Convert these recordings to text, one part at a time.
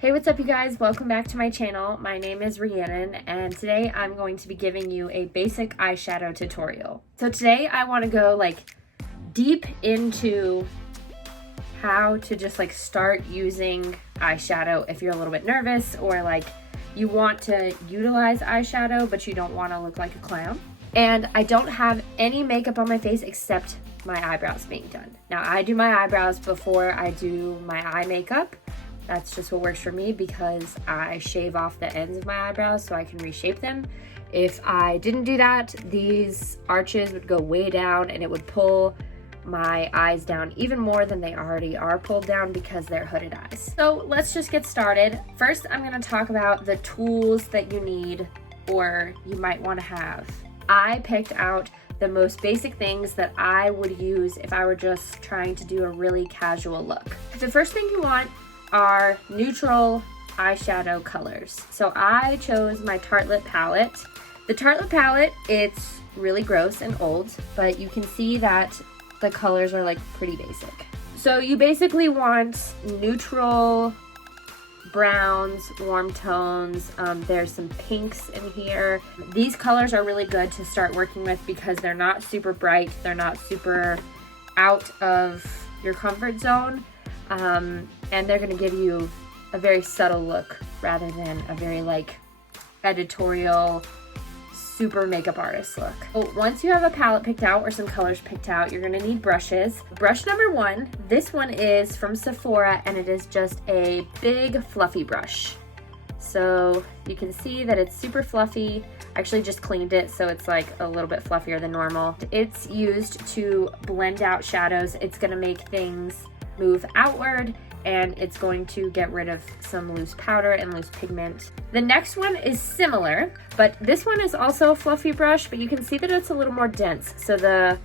Hey, what's up you guys? Welcome back to my channel. My name is Rhiannon and today I'm going to be giving you a basic eyeshadow tutorial. So today I want to go deep into how to just start using eyeshadow if you're a little bit nervous or you want to utilize eyeshadow but you don't want to look like a clown. And I don't have any makeup on my face except my eyebrows being done. Now I do my eyebrows before I do my eye makeup. That's just what works for me because I shave off the ends of my eyebrows so I can reshape them. If I didn't do that, these arches would go way down and it would pull my eyes down even more than they already are pulled down because they're hooded eyes. So let's just get started. First, I'm going to talk about the tools that you need or you might want to have. I picked out the most basic things that I would use if I were just trying to do a really casual look. The first thing you want are neutral eyeshadow colors. So I chose my Tartelette palette. The Tartelette palette, it's really gross and old, but you can see that the colors are pretty basic. So you basically want neutral browns, warm tones. There's some pinks in here. These colors are really good to start working with because they're not super bright. They're not super out of your comfort zone. And they're going to give you a very subtle look rather than a very editorial super makeup artist look. So once you have a palette picked out or some colors picked out, you're going to need brushes. Brush number one, this one is from Sephora and it is just a big fluffy brush. So you can see that it's super fluffy. I actually just cleaned it so it's a little bit fluffier than normal. It's used to blend out shadows. It's going to make things move outward and it's going to get rid of some loose powder and loose pigment. The next one is similar, but this one is also a fluffy brush, but you can see that it's a little more dense. So the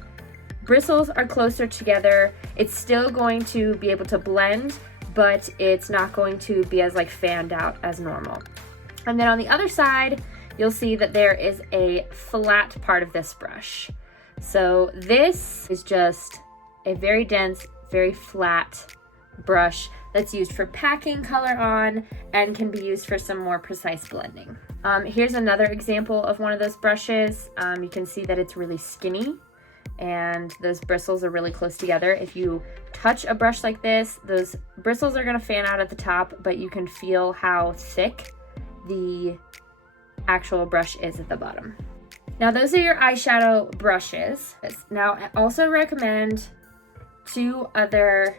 bristles are closer together. It's still going to be able to blend, but it's not going to be as fanned out as normal. And then on the other side, you'll see that there is a flat part of this brush. So this is just a very dense, very flat brush that's used for packing color on and can be used for some more precise blending. Here's another example of one of those brushes. You can see that it's really skinny and those bristles are really close together. If you touch a brush like this, those bristles are going to fan out at the top, but you can feel how thick the actual brush is at the bottom. Now those are your eyeshadow brushes. Now I also recommend two other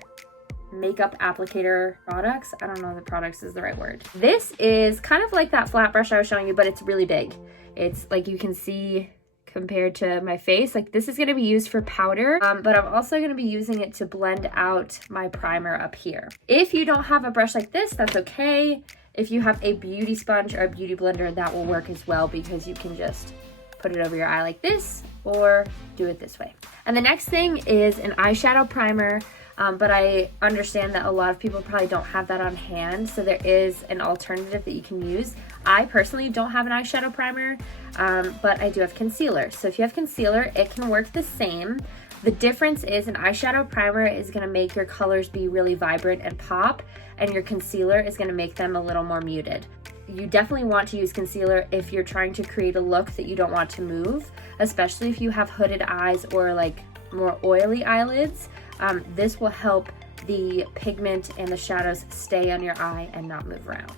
makeup applicator products. I don't know if the products is the right word. This is kind of like that flat brush I was showing you, but it's really big. It's you can see compared to my face, this is going to be used for powder, but I'm also going to be using it to blend out my primer up here. If you don't have a brush like this, that's okay. If you have a beauty sponge or a beauty blender, that will work as well because you can just put it over your eye like this or do it this way. And the next thing is an eyeshadow primer, but I understand that a lot of people probably don't have that on hand, so there is an alternative that you can use. I personally don't have an eyeshadow primer, but I do have concealer. So if you have concealer, it can work the same. The difference is an eyeshadow primer is going to make your colors be really vibrant and pop, and your concealer is going to make them a little more muted. You definitely want to use concealer if you're trying to create a look that you don't want to move, especially if you have hooded eyes or more oily eyelids. This will help the pigment and the shadows stay on your eye and not move around.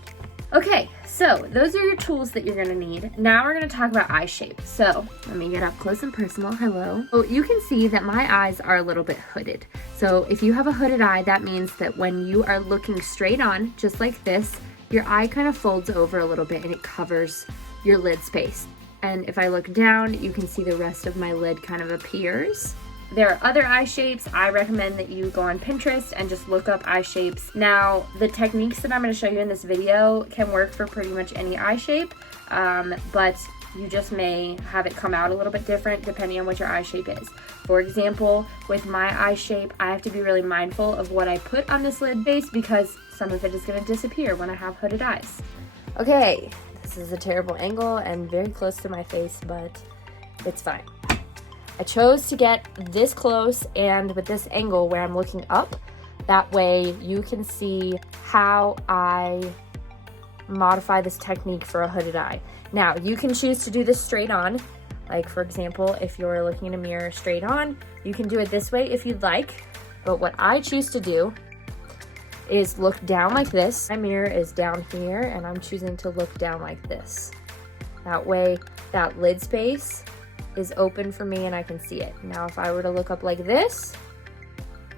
Okay, so those are your tools that you're gonna need. Now we're gonna talk about eye shape. So let me get up close and personal. Hello. So you can see that my eyes are a little bit hooded. So if you have a hooded eye, that means that when you are looking straight on, just like this, your eye kind of folds over a little bit and it covers your lid space. And if I look down, you can see the rest of my lid kind of appears. There are other eye shapes. I recommend that you go on Pinterest and just look up eye shapes. Now, the techniques that I'm going to show you in this video can work for pretty much any eye shape, but you just may have it come out a little bit different depending on what your eye shape is. For example, with my eye shape, I have to be really mindful of what I put on this lid base because some of it is going to disappear when I have hooded eyes. Okay, this is a terrible angle and very close to my face, but it's fine. I chose to get this close and with this angle where I'm looking up. That way you can see how I modify this technique for a hooded eye. Now, you can choose to do this straight on. Like, for example, if you're looking in a mirror straight on, you can do it this way if you'd like. But what I choose to do is look down like this. My mirror is down here, and I'm choosing to look down like this. That way, that lid space is open for me and I can see it. Now, if I were to look up like this,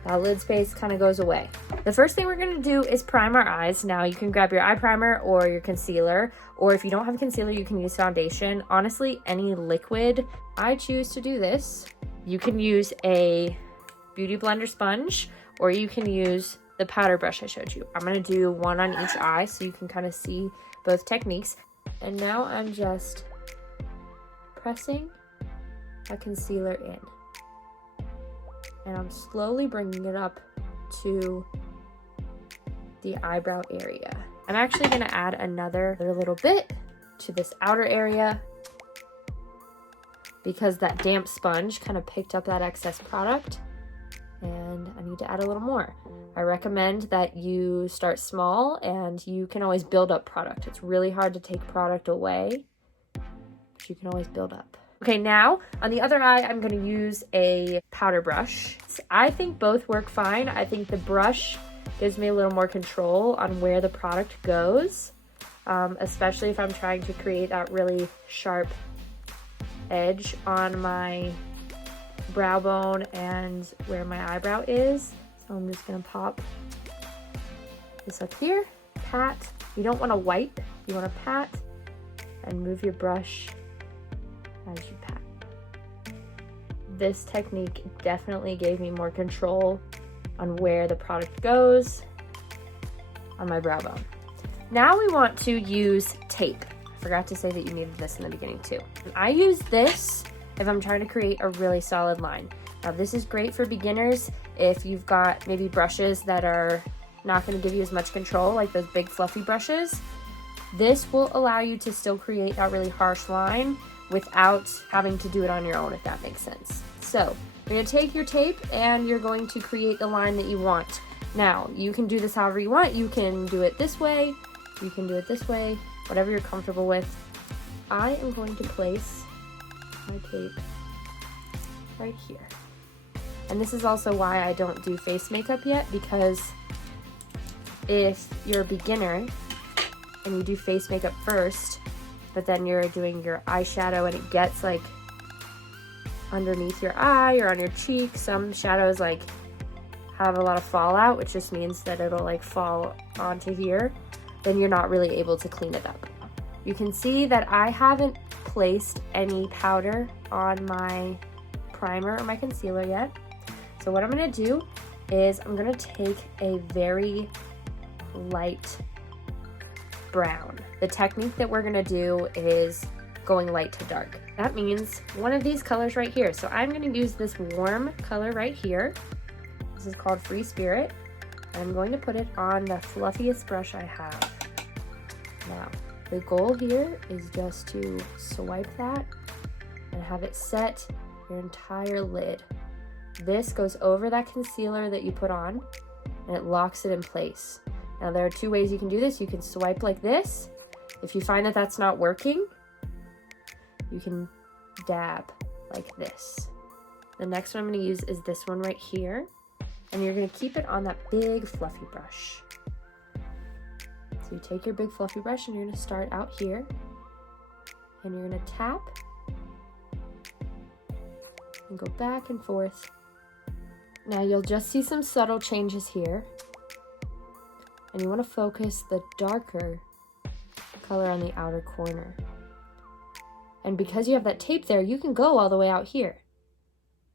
that lid space kind of goes away. The first thing we're gonna do is prime our eyes. Now, you can grab your eye primer or your concealer, or if you don't have concealer, you can use foundation. Honestly, any liquid. I choose to do this. You can use a beauty blender sponge, or you can use the powder brush I showed you. I'm gonna do one on each eye so you can kind of see both techniques. And now I'm just pressing a concealer in. And I'm slowly bringing it up to the eyebrow area. I'm actually gonna add another little bit to this outer area because that damp sponge kind of picked up that excess product, and I need to add a little more. I recommend that you start small and you can always build up product. It's really hard to take product away, but you can always build up. Okay, now on the other eye, I'm gonna use a powder brush. I think both work fine. I think the brush gives me a little more control on where the product goes, especially if I'm trying to create that really sharp edge on my brow bone and where my eyebrow is. So I'm just gonna pop this up here, pat. You don't wanna wipe, you wanna pat and move your brush as you pat. This technique definitely gave me more control on where the product goes on my brow bone. Now we want to use tape. I forgot to say that you needed this in the beginning too. I use this if I'm trying to create a really solid line. Now this is great for beginners if you've got maybe brushes that are not going to give you as much control, like those big fluffy brushes. This will allow you to still create that really harsh line without having to do it on your own, if that makes sense. So you're going to take your tape and you're going to create the line that you want. Now, you can do this however you want. You can do it this way, you can do it this way, whatever you're comfortable with. I am going to place my tape right here. And this is also why I don't do face makeup yet, because if you're a beginner and you do face makeup first, but then you're doing your eyeshadow and it gets like underneath your eye or on your cheek, some shadows like have a lot of fallout, which just means that it'll like fall onto here, then you're not really able to clean it up. You can see that I haven't placed any powder on my primer or my concealer yet. So what I'm gonna do is I'm gonna take a very light brown. The technique that we're gonna do is going light to dark. That means one of these colors right here. So I'm gonna use this warm color right here. This is called Free Spirit. I'm going to put it on the fluffiest brush I have. Now, the goal here is just to swipe that and have it set your entire lid. This goes over that concealer that you put on and it locks it in place. Now there are two ways you can do this. You can swipe like this. If you find that that's not working, you can dab like this. The next one I'm going to use is this one right here. And you're going to keep it on that big fluffy brush. So you take your big fluffy brush and you're going to start out here. And you're going to tap and go back and forth. Now you'll just see some subtle changes here. And you want to focus the darker color on the outer corner. And because you have that tape there, you can go all the way out here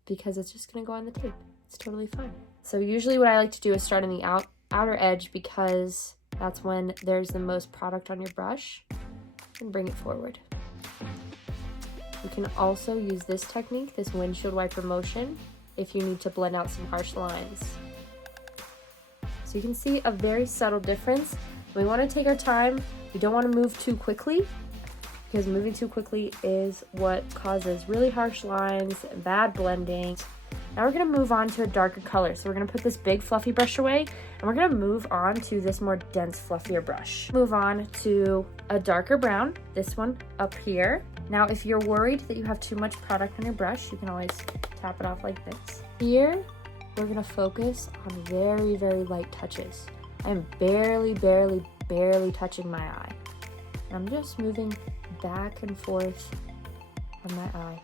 because it's just going to go on the tape. It's totally fine. So usually what I like to do is start on the outer edge because that's when there's the most product on your brush, and bring it forward. You can also use this technique, this windshield wiper motion, if you need to blend out some harsh lines. So you can see a very subtle difference. We want to take our time. We don't want to move too quickly because moving too quickly is what causes really harsh lines, bad blending. Now we're gonna move on to a darker color. So we're gonna put this big fluffy brush away and we're gonna move on to this more dense, fluffier brush. Move on to a darker brown, this one up here. Now, if you're worried that you have too much product on your brush, you can always tap it off like this. Here, we're gonna focus on very, very light touches. I'm barely touching my eye. I'm just moving back and forth on my eye.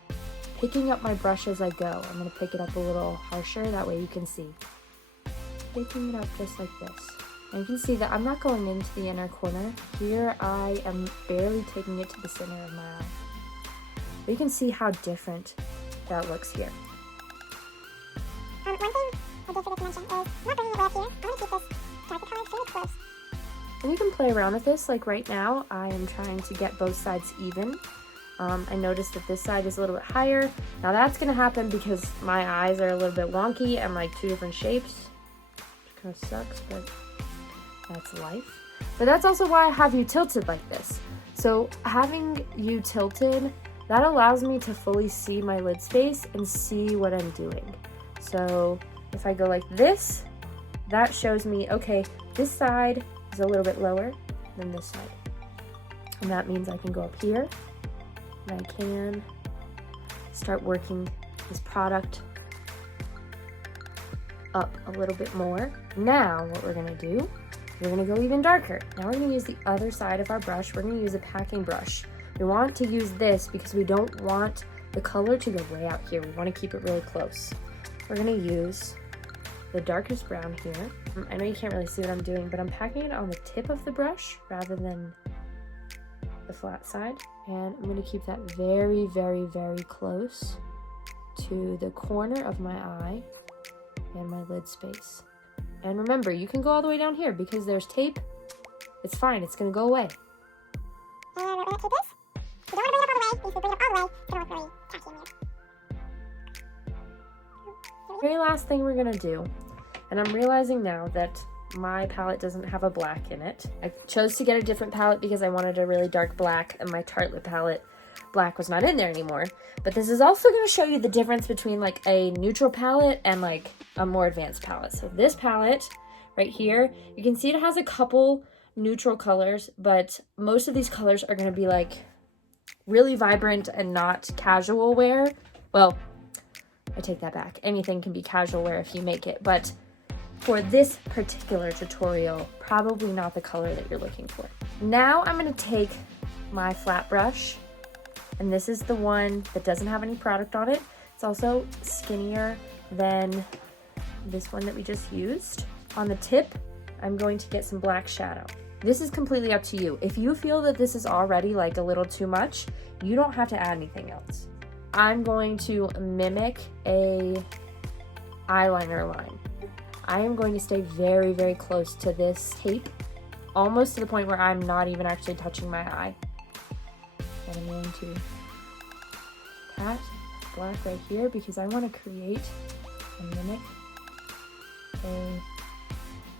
Picking up my brush as I go. I'm gonna pick it up a little harsher, that way you can see. Picking it up just like this. And you can see that I'm not going into the inner corner. Here I am barely taking it to the center of my eye. But you can see how different that looks here. One thing I did forget to mention is I'm not bringing it way up here. I'm going to keep this darker color fairly close. And you can play around with this, like right now, I am trying to get both sides even. I noticed that this side is a little bit higher. Now that's gonna happen because my eyes are a little bit wonky and like two different shapes. Which kind of sucks, but that's life. But that's also why I have you tilted like this. So having you tilted, that allows me to fully see my lid space and see what I'm doing. So if I go like this, that shows me, okay, this side is a little bit lower than this side. And that means I can go up here and I can start working this product up a little bit more. Now what we're gonna do, we're gonna go even darker. Now we're gonna use the other side of our brush. We're gonna use a packing brush. We want to use this because we don't want the color to go way out here. We wanna keep it really close. We're gonna use the darkest brown here. I know you can't really see what I'm doing, but I'm packing it on the tip of the brush rather than the flat side. And I'm gonna keep that very close to the corner of my eye and my lid space. And remember, you can go all the way down here because there's tape. It's fine, it's gonna go away. And we're going to keep this. You don't want to bring it up all the way, because if you bring it up all the way, it's going to look really tacky in there. Very last thing we're gonna do, and I'm realizing now that my palette doesn't have a black in it. I chose to get a different palette because I wanted a really dark black, and my Tartelette palette black was not in there anymore. But this is also going to show you the difference between like a neutral palette and like a more advanced palette. So this palette right here, you can see it has a couple neutral colors, but most of these colors are going to be like really vibrant and not casual wear. Well, I take that back. Anything can be casual wear if you make it, but for this particular tutorial, probably not the color that you're looking for. Now I'm gonna take my flat brush, and this is the one that doesn't have any product on it. It's also skinnier than this one that we just used. On the tip, I'm going to get some black shadow. This is completely up to you. If you feel that this is already like a little too much, you don't have to add anything else. I'm going to mimic a eyeliner line. I am going to stay very close to this tape, almost to the point where I'm not even actually touching my eye. And I'm going to pat black right here because I want to create and mimic a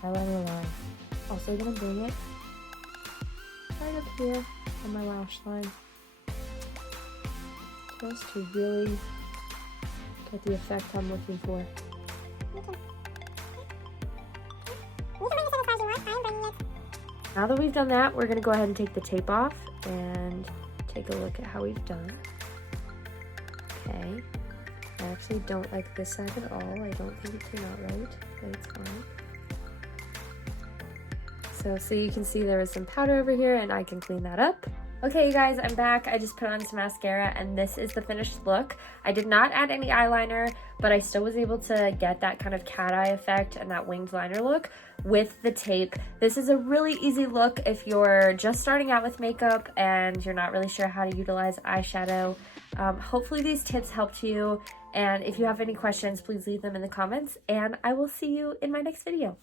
eyeliner line. Also going to bring it right up here on my lash line, just to really get the effect I'm looking for. Now that we've done that, we're gonna go ahead and take the tape off and take a look at how we've done. Okay, I actually don't like this side at all. I don't think it came out right, but it's fine. So you can see there was some powder over here and I can clean that up. Okay, you guys, I'm back. I just put on some mascara and this is the finished look. I did not add any eyeliner, but I still was able to get that kind of cat eye effect and that winged liner look with the tape. This is a really easy look if you're just starting out with makeup and you're not really sure how to utilize eyeshadow. Hopefully these tips helped you, and if you have any questions, please leave them in the comments, and I will see you in my next video.